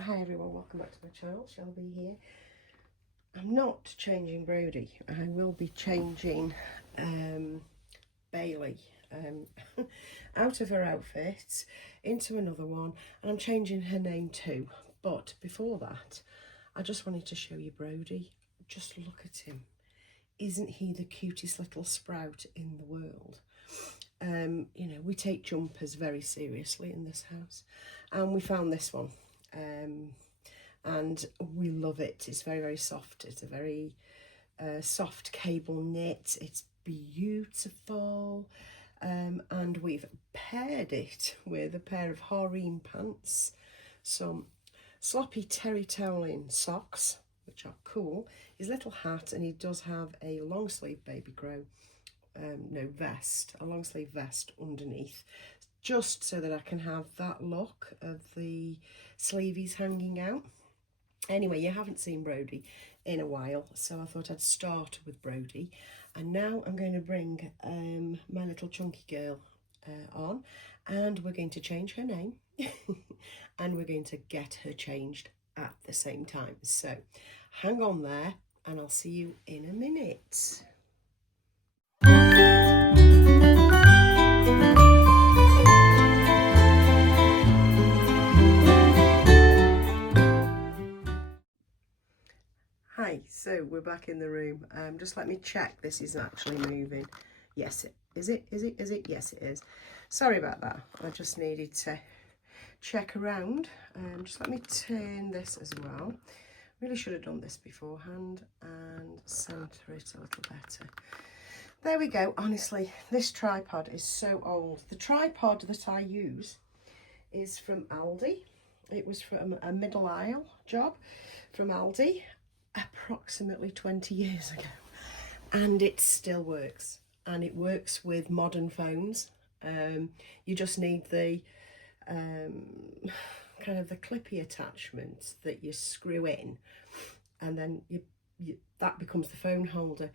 Hi everyone, welcome back to my channel. Shelby here. I'm not changing Brody. I will be changing Bailey out of her outfit into another one, and I'm changing her name too. But before that, I just wanted to show you Brody. Just look at him. Isn't he the cutest little sprout in the world? You know, we take jumpers very seriously in this house, and we found this one. And we love it. It's very, very soft. It's a very soft cable knit. It's beautiful. And we've paired it with a pair of harem pants, some sloppy terry toweling socks, which are cool, his little hat, and he does have a long sleeve baby grow vest, a long sleeve vest underneath, just so that I can have that look of the sleeveys hanging out. Anyway, you haven't seen Brody in a while, so I thought I'd start with Brody. And now I'm going to bring my little chunky girl on, and we're going to change her name and we're going to get her changed at the same time. So hang on there and I'll see you in a minute. Hi, so we're back in the room. Just let me check this is actually moving. Yes, is it? Yes, it is. Sorry about that. I just needed to check around. Just let me turn this as well. Really should have done this beforehand and centre it a little better. There we go. Honestly, this tripod is so old. The tripod that I use is from Aldi. It was from a middle aisle job from Aldi approximately 20 years ago, and it still works, and it works with modern phones. You just need the kind of the clippy attachment that you screw in, and then you that becomes the phone holder.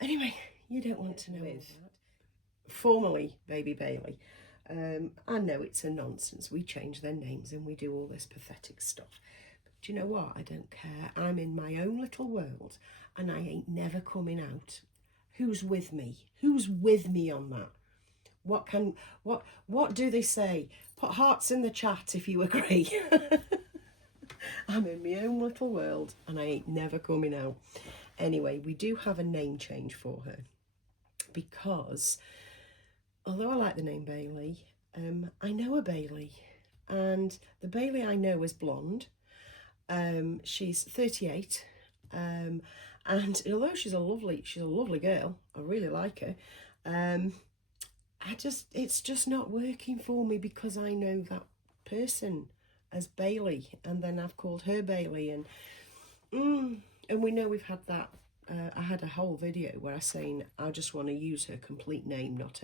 Anyway, you don't want to know all that. Formerly Baby Bailey. I know it's a nonsense. We change their names and we do all this pathetic stuff. Do you know what? I don't care. I'm in my own little world and I ain't never coming out. Who's with me? Who's with me on that? What do they say? Put hearts in the chat if you agree. I'm in my own little world and I ain't never coming out. Anyway, we do have a name change for her because although I like the name Bailey, I know a Bailey, and the Bailey I know is blonde. She's 38, and although she's a lovely girl, I really like her. It's just not working for me because I know that person as Bailey, and then I've called her Bailey, and we know we've had that. I had a whole video where I'm saying I just want to use her complete name, not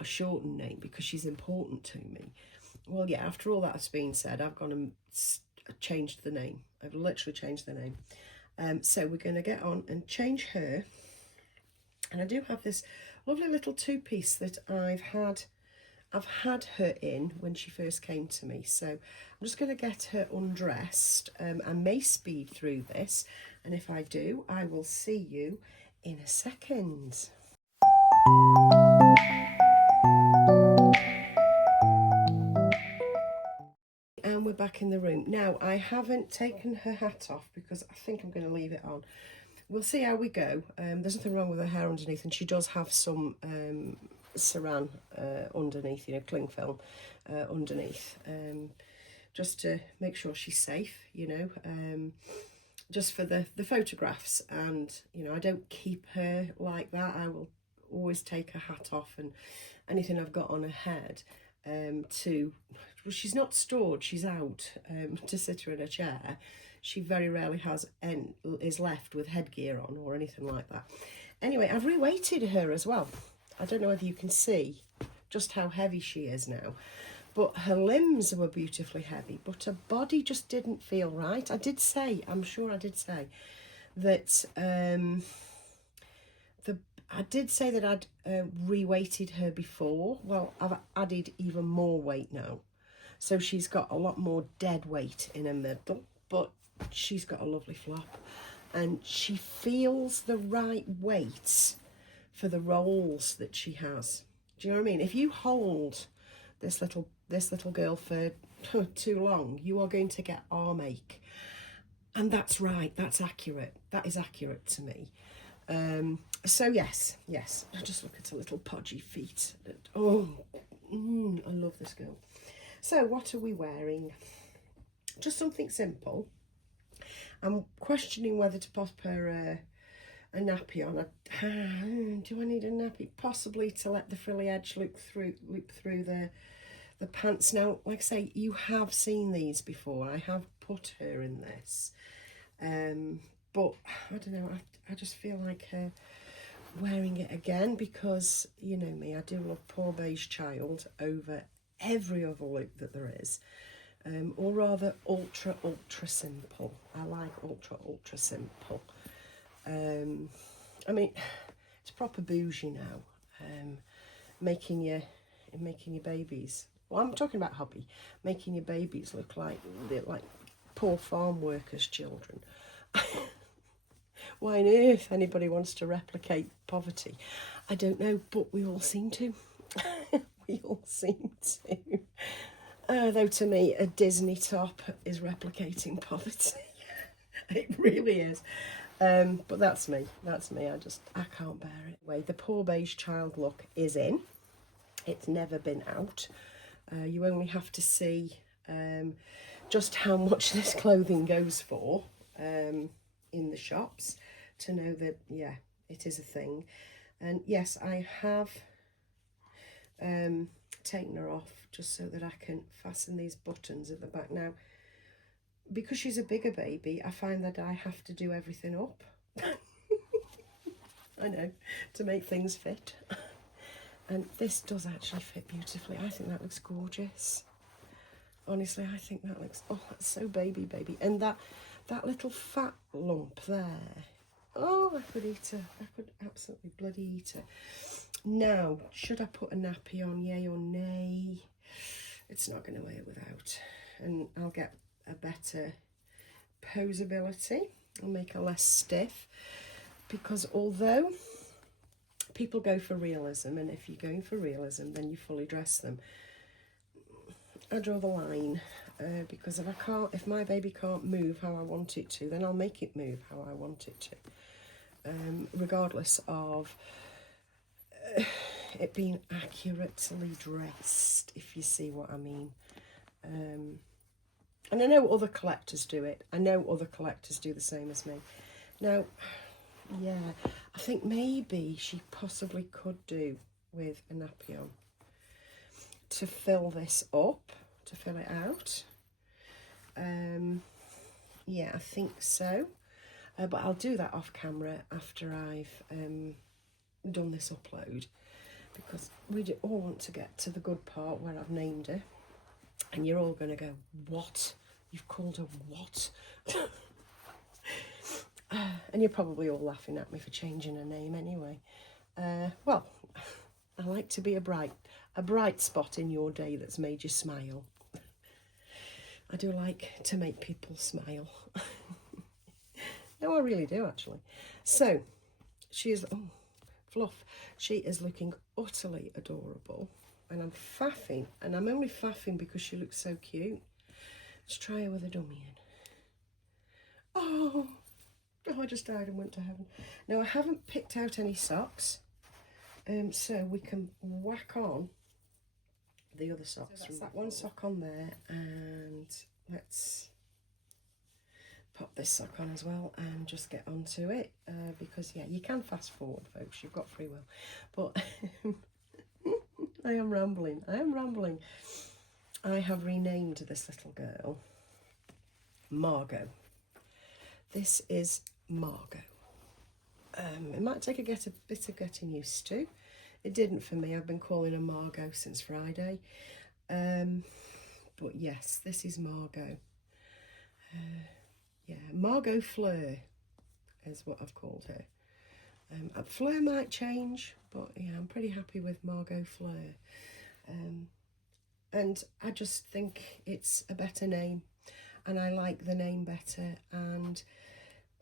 a shortened name, because she's important to me. Well, yeah, after all that's been said, I've gone and changed the name. I've literally changed the name. So we're going to get on and change her. And I do have this lovely little two-piece that I've had her in when she first came to me. So I'm just going to get her undressed. I may speed through this, and if I do, I will see you in a second. And we're back in the room. Now, I haven't taken her hat off because I think I'm going to leave it on. We'll see how we go. There's nothing wrong with her hair underneath, and she does have some saran underneath, you know, cling film underneath, just to make sure she's safe, you know, just for the photographs. And, you know, I don't keep her like that. I will always take her hat off and anything I've got on her head well, she's not stored, she's out to sit her in a chair. She very rarely is left with headgear on or anything like that. Anyway, I've reweighted her as well. I don't know whether you can see just how heavy she is now, but her limbs were beautifully heavy, but her body just didn't feel right. I'm sure I did say that I did say that I'd reweighted her before. Well, I've added even more weight now. So she's got a lot more dead weight in her middle, but she's got a lovely flop. And she feels the right weight for the rolls that she has. Do you know what I mean? If you hold this little girl for too long, you are going to get arm ache. And that's right, that's accurate. That is accurate to me. So yes, I just look at her little podgy feet. Oh, I love this girl. So what are we wearing? Just something simple. I'm questioning whether to pop her a nappy on. Do I need a nappy? Possibly, to let the frilly edge loop through the pants. Now, like I say, you have seen these before. I have put her in this. But I don't know, I just feel like wearing it again, because you know me, I do love Poor Beige Child over every other look that there is. Or rather ultra simple. I like ultra simple. I mean, it's proper bougie now. Making your babies, well, I'm talking about hobby, making your babies look like poor farm workers' children. Why on earth anybody wants to replicate poverty? I don't know, but we all seem to. We all seem to. Though to me, a Disney top is replicating poverty. It really is. But that's me. I can't bear it. Anyway, the Poor Beige Child look is in. It's never been out. You only have to see just how much this clothing goes for in the shops to know that, yeah, it is a thing. And yes, I have taken her off just so that I can fasten these buttons at the back. Now, because she's a bigger baby, I find that I have to do everything up. I know, to make things fit. And this does actually fit beautifully. I think that looks gorgeous. Honestly, I think that looks, oh, that's so baby. And that little fat lump there, oh, I could eat her. I could absolutely bloody eat her. Now, should I put a nappy on, yay or nay? It's not going to wear without. And I'll get a better posability. I'll make her less stiff. Because although people go for realism, and if you're going for realism, then you fully dress them, I draw the line. Because if my baby can't move how I want it to, then I'll make it move how I want it to. Regardless of it being accurately dressed, if you see what I mean. And I know other collectors do it. I know other collectors do the same as me. Now, yeah, I think maybe she possibly could do with a nappy on to fill this up, to fill it out. Yeah, I think so. But I'll do that off camera after I've done this upload, because we do all want to get to the good part where I've named her, and you're all going to go, what? You've called her what? And you're probably all laughing at me for changing her name anyway. Well, I like to be a bright spot in your day that's made you smile. I do like to make people smile. No, I really do, actually. So, she is, oh, Fluff, she is looking utterly adorable. And I'm faffing, and I'm only faffing because she looks so cute. Let's try her with a dummy in. Oh, I just died and went to heaven. Now, I haven't picked out any socks, so we can whack on the other socks. So that's that one sock on there, and let's pop this sock on as well and just get onto it, because yeah, you can fast forward, folks, you've got free will. But I am rambling. I have renamed this little girl Margo. This is Margo. It might take a bit of getting used to. It didn't for me. I've been calling her Margo since Friday. But yes, this is Margo. Yeah, Margo Fleur is what I've called her. Fleur might change, but yeah, I'm pretty happy with Margo Fleur. And I just think it's a better name, and I like the name better. And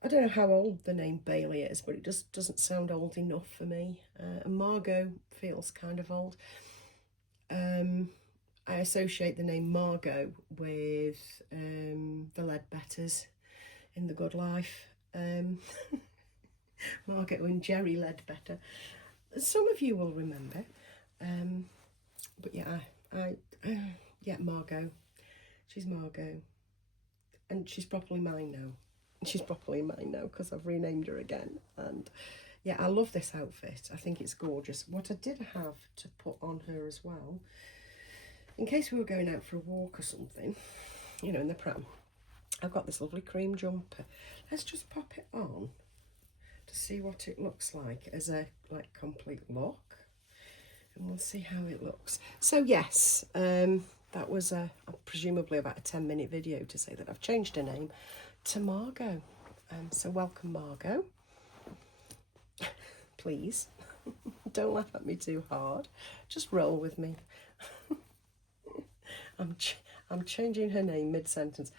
I don't know how old the name Bailey is, but it just doesn't sound old enough for me. And Margo feels kind of old. I associate the name Margo with the Ledbetters in The Good Life. Margo and Jerry Ledbetter. Some of you will remember. But yeah, yeah, Margo. She's Margo. And she's properly mine now. She's properly mine now because I've renamed her again. And yeah, I love this outfit. I think it's gorgeous. What I did have to put on her as well, in case we were going out for a walk or something, you know, in the pram, I've got this lovely cream jumper. Let's just pop it on to see what it looks like as a complete look. And we'll see how it looks. So yes, that was presumably about a 10-minute video to say that I've changed her name to Margo. So welcome, Margo. Please, don't laugh at me too hard. Just roll with me. I'm changing her name mid-sentence.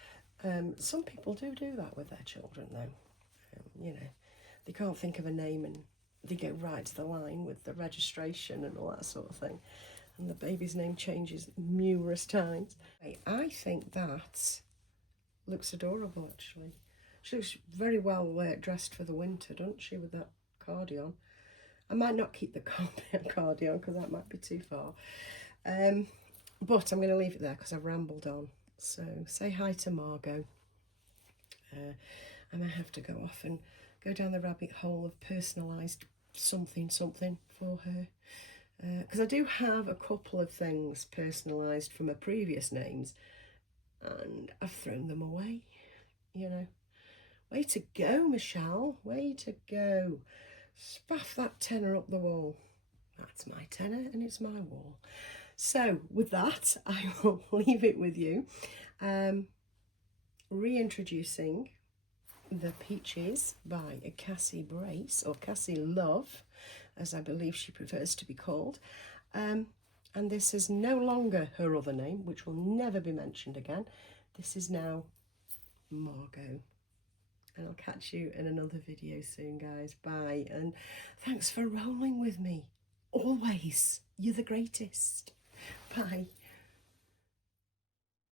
Some people do that with their children, though. You know, they can't think of a name and they go right to the line with the registration and all that sort of thing. And the baby's name changes numerous times. I think that looks adorable, actually. She looks very well dressed for the winter, doesn't she, with that cardigan? I might not keep the cardigan because that might be too far. But I'm going to leave it there because I've rambled on. So say hi to Margo. I might have to go off and go down the rabbit hole of personalised something for her. Because I do have a couple of things personalised from her previous names and I've thrown them away, you know. Way to go, Michelle. Way to go. Spaff that tenner up the wall. That's my tenner and it's my wall. So with that, I will leave it with you. Reintroducing the Peaches by Cassie Brace, or Cassie Love, as I believe she prefers to be called. And this is no longer her other name, which will never be mentioned again. This is now Margo. And I'll catch you in another video soon, guys. Bye. And thanks for rolling with me. Always. You're the greatest. Bye.